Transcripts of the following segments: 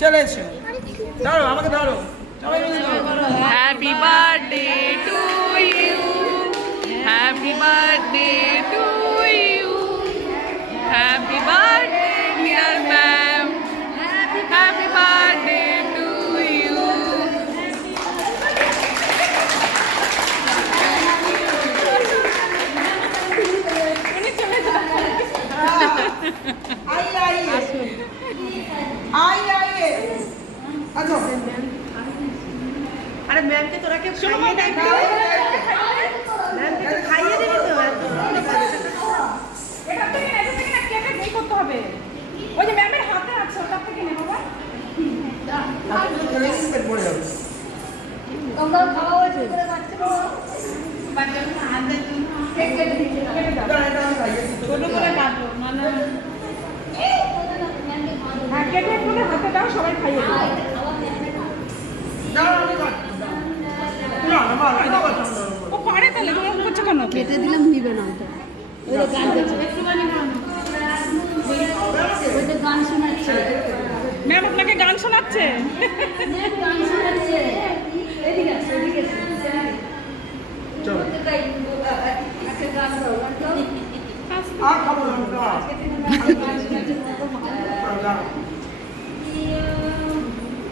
চলে এসো, ধরো আমাকে ধরো। Happy birthday to you, happy birthday to you, happy birthday dear ma'am, happy birthday to you. আচ্ছা আরে ম্যামকে তোরা কে খাইয়ে দে, ম্যামকে তো খাইয়ে দিবি তো। এটা থেকে না কেটে নেই করতে হবে। ওই যে ম্যামের হাতে আছে ওটা থেকে নে বাবা। পড়ে যাবে। তোমরা খাওয়া হয়েছে করে বাচ্চা বাচ্চাকে হাত দিয়ে কেটে দিতে ছোট করে কাটো মানে হ্যাঁ কেটে করে হাতে দাও, সবাই খাইয়ে দাও। ও পারে তাহলে তুমি এরকম করছো কেন? কেটে দিলাম নিবে না ওটা। ওই যে গান গাচ্ছে একটুখানি গান, ওই যে গান শোনাচ্ছে ম্যাম আপনাকে গান শোনাচ্ছে। ম্যাম গান শোনাচ্ছে। এদিকে আসো, এদিকে আসো। চলো একটা গান গাও, গান গাও। আর খাবো না আমরা।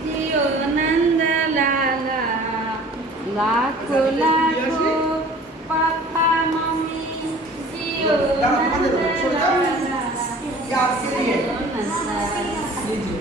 जियो नंद लाला, लाखो लाखो पापा मम्मी, जियो नंद लाला, याद करिए लीजिए